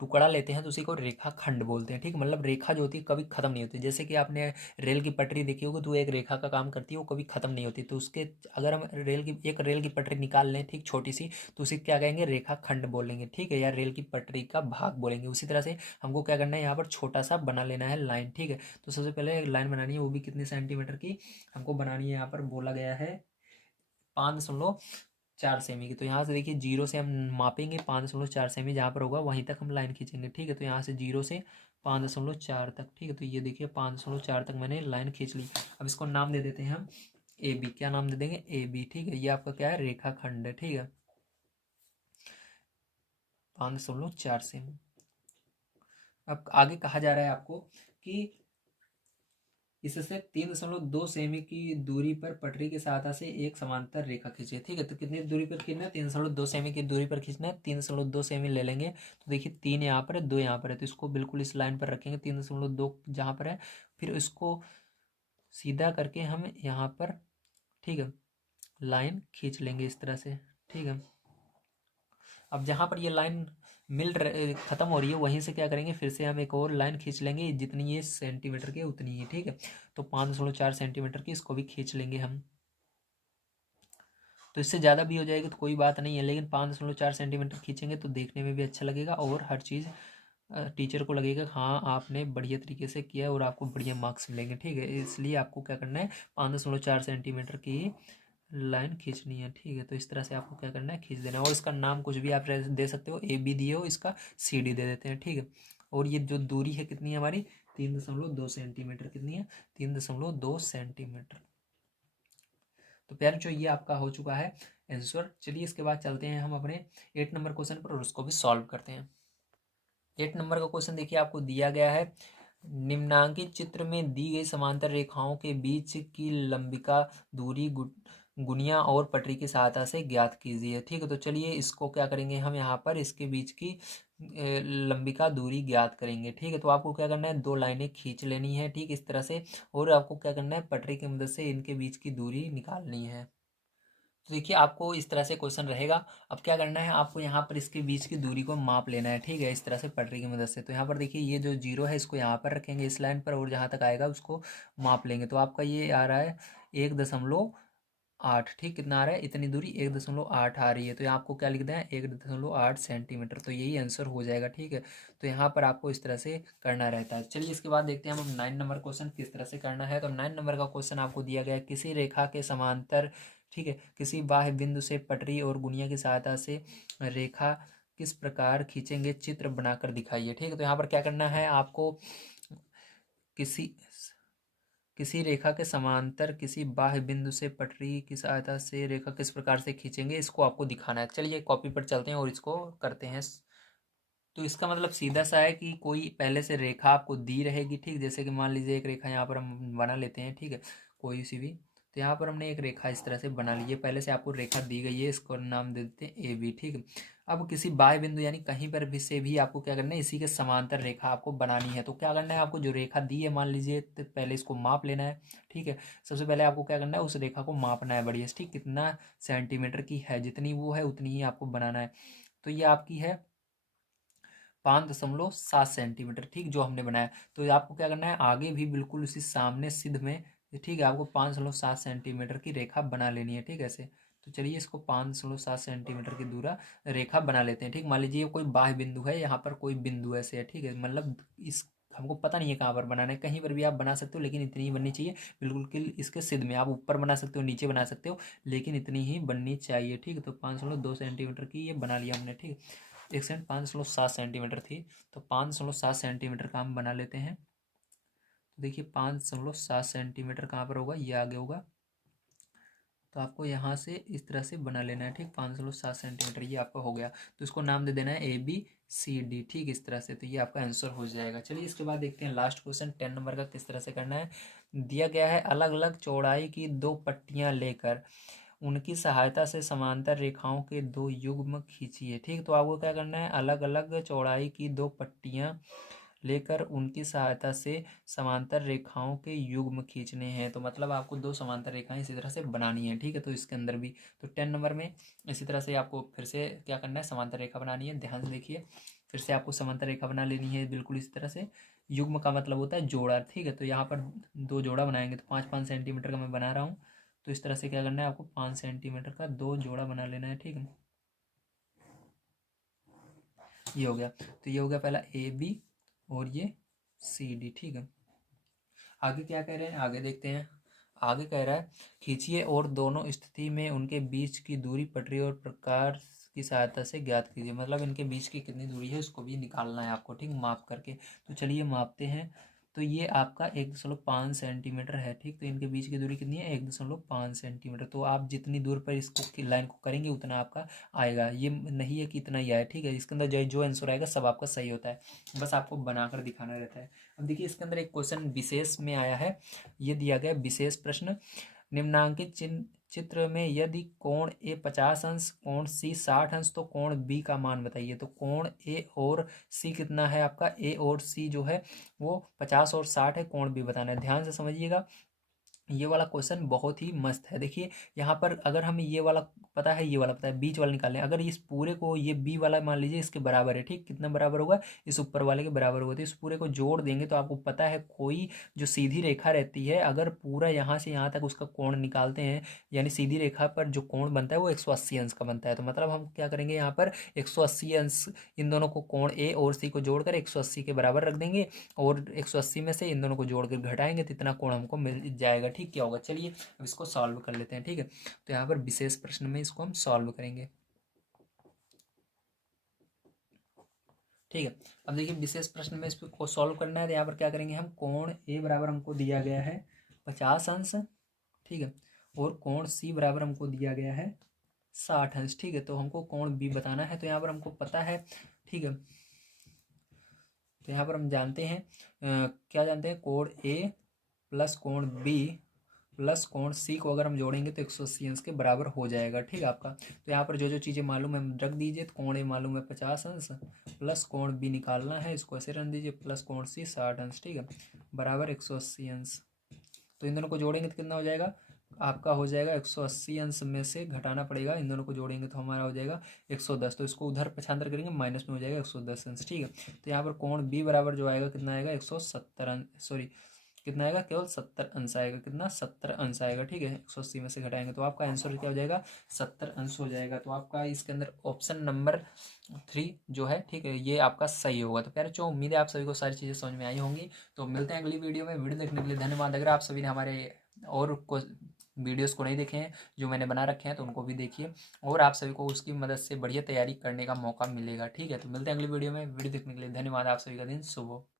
टुकड़ा लेते हैं तो उसी को रेखा खंड बोलते हैं, ठीक। मतलब रेखा जो होती है कभी खत्म नहीं होती। जैसे कि आपने रेल की पटरी देखी होगी, तो एक रेखा का काम करती है, वो कभी खत्म नहीं होती। तो उसके अगर हम रेल की पटरी निकाल लें, ठीक, छोटी सी, तो उसे क्या कहेंगे, रेखा खंड बोलेंगे, ठीक है, या रेल की पटरी का भाग बोलेंगे। उसी तरह से हमको क्या करना है, यहाँ पर छोटा सा बना लेना है लाइन, ठीक है। तो सबसे पहले लाइन बनानी है, वो भी कितने सेंटीमीटर की हमको बनानी है, यहाँ पर बोला गया है 5.4 सेमी की। तो यहाँ से देखिए जीरो से हम मापेंगे 5.4 सेमी, जहाँ पर होगा वहीं तक हम लाइन खींचेंगे, ठीक है। तो यहाँ से जीरो से 5.4 तक, ठीक है। तो ये देखिए 5.4 तक मैंने लाइन खींच ली। अब इसको नाम दे देते हैं हम ए बी। क्या नाम दे देंगे, ए बी, ठीक है। ये आपका क्या है, रेखा खंड है, ठीक है, 5.4 सेमी। अब आगे कहा जा रहा है आपको कि इससे 3.2 सेमी की दूरी पर पटरी की सहायता से एक समांतर रेखा खींचे, ठीक है। तो कितनी दूरी पर खींचना है, 3.2 सेमी की दूरी पर खींचना है। 3.2 सेमी ले लेंगे, तो देखिए 3 यहाँ पर है, 2 यहाँ पर है, तो इसको बिल्कुल इस लाइन पर रखेंगे, 3.2 जहाँ पर है, फिर इसको सीधा करके हम यहाँ पर, ठीक है, लाइन खींच लेंगे इस तरह से, ठीक है। अब जहाँ पर ये लाइन खत्म हो रही है, वहीं से क्या करेंगे, फिर से हम एक और लाइन खींच लेंगे, जितनी ये सेंटीमीटर की उतनी ही, ठीक है। तो 5.4 सेंटीमीटर की इसको भी खींच लेंगे हम। तो इससे ज़्यादा भी हो जाएगी तो कोई बात नहीं है, लेकिन 5.4 सेंटीमीटर खींचेंगे तो देखने में भी अच्छा लगेगा, और हर चीज़ टीचर को लगेगा हाँ आपने बढ़िया तरीके से किया और आपको बढ़िया मार्क्स मिलेंगे, ठीक है। इसलिए आपको क्या करना है, 5.4 सेंटीमीटर की लाइन खींचनी है, ठीक है। तो इस तरह से आपको क्या करना है, खींच देना है, और इसका नाम कुछ भी आप दे सकते हो, ए बी दिए हो, इसका सी डी दे देते हैं, ठीक है। और ये जो दूरी है कितनी है हमारी, 3.2 सेंटीमीटर, कितनी है, 3.2 सेंटीमीटर। तो प्यार जो ये आपका हो चुका है आंसर। चलिए इसके बाद चलते हैं हम अपने 8 नंबर क्वेश्चन पर और उसको भी सॉल्व करते हैं। 8 नंबर का क्वेश्चन देखिए आपको दिया गया है, निम्नांकित चित्र में दी गई समांतर रेखाओं के बीच की लंबिका दूरी गुनिया और पटरी की सहायता से ज्ञात कीजिए। ठीक है, तो चलिए इसको क्या करेंगे हम, यहाँ पर इसके बीच की लंबी का दूरी ज्ञात करेंगे। ठीक है, तो आपको क्या करना है, दो लाइनें खींच लेनी है ठीक इस तरह से, और आपको क्या करना है, पटरी की मदद से इनके बीच की दूरी निकालनी है। तो देखिए आपको इस तरह से क्वेश्चन रहेगा। अब क्या करना है, आपको यहाँ पर इसके बीच की दूरी को माप लेना है। ठीक है, इस तरह से पटरी की मदद से। तो यहाँ पर देखिए ये जो जीरो है इसको यहाँ पर रखेंगे इस लाइन पर, और जहाँ तक आएगा उसको माप लेंगे। तो आपका ये आ रहा है 1.8। ठीक, कितना आ रहा है, इतनी दूरी 1.8 आ रही है। तो यहाँ आपको क्या लिख देना है, 1.8 सेंटीमीटर। तो यही आंसर हो जाएगा। ठीक है, तो यहाँ पर आपको इस तरह से करना रहता है। चलिए इसके बाद देखते हैं हम 9 नंबर क्वेश्चन किस तरह से करना है। तो 9 नंबर का क्वेश्चन आपको दिया गया है, किसी रेखा के समांतर, ठीक है, किसी बाह्य बिंदु से पटरी और गुनिया की सहायता से रेखा किस प्रकार खींचेंगे, चित्र बनाकर दिखाइए। ठीक है, तो यहाँ पर क्या करना है आपको, किसी किसी रेखा के समांतर किसी बाह्य बिंदु से पटरी की सहायता से रेखा किस प्रकार से खींचेंगे, इसको आपको दिखाना है। चलिए कॉपी पर चलते हैं और इसको करते हैं। तो इसका मतलब सीधा सा है कि कोई पहले से रेखा आपको दी रहेगी। ठीक, जैसे कि मान लीजिए एक रेखा यहाँ पर हम बना लेते हैं। ठीक है, कोई सी भी, तो यहाँ पर हमने एक रेखा इस तरह से बना ली है, पहले से आपको रेखा दी गई है, इसको नाम दे देते हैं ए बी। ठीक है, अब किसी बाह्य बिंदु यानी कहीं पर भी से भी आपको क्या करना है, इसी के समांतर रेखा आपको बनानी है। तो क्या करना है, आपको जो रेखा दी है मान लीजिए, तो पहले इसको माप लेना है। ठीक है, सबसे पहले आपको क्या करना है, उस रेखा को मापना है बढ़िया। ठीक, कितना सेंटीमीटर की है, जितनी वो है उतनी ही आपको बनाना है। तो ये आपकी है 5.7 सेंटीमीटर। ठीक, जो हमने बनाया। तो आपको क्या करना है, आगे भी बिल्कुल उसी सामने सिद्ध में, ठीक है, आपको 5.7 सेंटीमीटर की रेखा बना लेनी है। ठीक है, ऐसे। तो चलिए इसको 5.7 सेंटीमीटर की दूरा रेखा बना लेते हैं। ठीक, मान लीजिए कोई बाह्य बिंदु है, यहाँ पर कोई बिंदु ऐसे है। ठीक है, मतलब इस हमको पता नहीं है कहाँ पर बनाना है, कहीं पर भी आप बना सकते हो, लेकिन इतनी ही बननी चाहिए बिल्कुल कि इसके सिद्ध में। आप ऊपर बना सकते हो, नीचे बना सकते हो, लेकिन इतनी ही बननी चाहिए। ठीक है, तो 5.2 सेंटीमीटर की ये बना लिया हमने। ठीक, एक सेंट 5.7 सेंटीमीटर थी, तो 5.7 सेंटीमीटर का हम बना लेते हैं। तो देखिए 5.7 सेंटीमीटर कहाँ पर होगा, ये आगे होगा। तो आपको यहाँ से इस तरह से बना लेना है। ठीक, 5.7 सेंटीमीटर ये आपका हो गया। तो इसको नाम दे देना है ABCD। ठीक, इस तरह से। तो ये आपका आंसर हो जाएगा। चलिए इसके बाद देखते हैं लास्ट क्वेश्चन 10 नंबर का किस तरह से करना है। दिया गया है, अलग अलग चौड़ाई की दो पट्टियाँ लेकर उनकी सहायता से समांतर रेखाओं के दो युग्म खींचिए। ठीक, तो आपको क्या करना है, अलग अलग चौड़ाई की दो पट्टियाँ लेकर उनकी सहायता से समांतर रेखाओं के युग्म खींचने हैं। तो मतलब आपको दो समांतर रेखाएं इसी तरह से बनानी है। ठीक है, तो इसके अंदर भी, तो 10 नंबर में इसी तरह से आपको फिर से क्या करना है, समांतर रेखा बनानी है। ध्यान से देखिए, फिर से आपको समांतर रेखा बना लेनी है बिल्कुल इस तरह से। युग्म का मतलब होता है जोड़ा। ठीक है, तो यहाँ पर दो जोड़ा बनाएंगे, तो 5-5 सेंटीमीटर का मैं बना रहा हूँ। तो इस तरह से क्या करना है, आपको 5 सेंटीमीटर का दो जोड़ा बना लेना है। ठीक है, ये हो गया। तो ये हो गया पहला AB, और ये CD। ठीक है, आगे क्या कह रहे हैं, आगे देखते हैं। आगे कह रहा है, खींचिए और दोनों स्थिति में उनके बीच की दूरी पटरी और प्रकार की सहायता से ज्ञात कीजिए। मतलब इनके बीच की कितनी दूरी है उसको भी निकालना है आपको। ठीक, माप करके। तो चलिए मापते हैं। तो ये आपका 1.5 सेंटीमीटर है। ठीक, तो इनके बीच की दूरी कितनी है, 1.5 सेंटीमीटर। तो आप जितनी दूर पर इसको लाइन को करेंगे उतना आपका आएगा। ये नहीं है कि इतना ही आए। ठीक है, इसके अंदर जो जो आंसर आएगा सब आपका सही होता है, बस आपको बनाकर दिखाना रहता है। अब देखिए इसके अंदर एक क्वेश्चन विशेष में आया है। ये दिया गया विशेष प्रश्न, निम्नांकित चित्र में यदि कोण ए 50 अंश, कोण सी 60 अंश, तो कोण बी का मान बताइए। तो कोण ए और सी कितना है आपका, ए और सी जो है वो 50 और 60 है, कोण बी बताना है। ध्यान से समझिएगा, ये वाला क्वेश्चन बहुत ही मस्त है। देखिए यहाँ पर अगर हमें ये वाला पता है, ये वाला पता है, बीच वाला निकालें। अगर इस पूरे को, ये बी वाला मान लीजिए इसके बराबर है। ठीक, कितना बराबर होगा, इस ऊपर वाले के बराबर होगा। तो इस पूरे को जोड़ देंगे तो आपको पता है, कोई जो सीधी रेखा रहती है, अगर पूरा यहाँ से यहाँ तक उसका कोण निकालते हैं, यानी सीधी रेखा पर जो कोण बनता है वो 180 अंश का बनता है। तो मतलब हम क्या करेंगे, यहाँ पर 180 अंश, इन दोनों को, कोण ए और सी को जोड़कर 180 के बराबर रख देंगे, और 180 में से इन दोनों को जोड़कर घटाएंगे तो इतना कोण हमको मिल जाएगा। ठीक, क्या होगा, चलिए अब इसको सॉल्व कर लेते हैं। ठीक है, तो यहाँ पर विशेष प्रश्न में इसको हम सॉल्व करेंगे। ठीक है, अब देखिए विशेष प्रश्न में इसको सॉल्व करना है। तो यहाँ पर क्या करेंगे हम, कोण ए बराबर हमको दिया गया है 50 अंश। ठीक है, और कोण सी बराबर हमको दिया गया है 60 अंश। ठीक है, तो हमको कोण बी बताना है। तो यहाँ पर हमको पता है। ठीक है, तो यहाँ पर हम जानते हैं क्या जानते हैं, कोण ए प्लस कोण बी प्लस कोण सी को अगर हम जोड़ेंगे तो 180 अंश के बराबर हो जाएगा। ठीक है आपका। तो यहाँ पर जो जो चीज़ें मालूम है रख दीजिए। तो कोण ए मालूम है 50 अंश, प्लस कोण बी निकालना है, इसको ऐसे रख दीजिए, प्लस कोण सी 60 अंश। ठीक है, बराबर 180 अंश। तो इन दोनों को जोड़ेंगे तो कितना हो जाएगा आपका, हो जाएगा 180 अंश में से घटाना पड़ेगा, इन दोनों को जोड़ेंगे तो हमारा हो जाएगा 110। तो इसको उधर पक्षांतर करेंगे, माइनस में हो जाएगा 110 अंश। ठीक है, तो यहाँ पर कोण बी बराबर जो आएगा कितना आएगा 170 अंश, सॉरी कितना आएगा, केवल 70 अंश आएगा। कितना, 70 अंश आएगा। ठीक है, 180 में से घटाएंगे तो आपका आंसर क्या हो जाएगा, 70 अंश हो जाएगा। तो आपका इसके अंदर ऑप्शन नंबर 3 जो है, ठीक है, ये आपका सही होगा। तो प्यारे बच्चों, उम्मीद है आप सभी को सारी चीज़ें समझ में आई होंगी। तो मिलते हैं अगली वीडियो में। वीडियो देखने के लिए धन्यवाद। अगर आप सभी ने हमारे और को वीडियोस को नहीं देखे हैं जो मैंने बना रखे हैं तो उनको भी देखिए, और आप सभी को उसकी मदद से बढ़िया तैयारी करने का मौका मिलेगा। ठीक है, तो मिलते हैं अगली वीडियो में। वीडियो देखने के लिए धन्यवाद। आप सभी का दिन शुभ हो।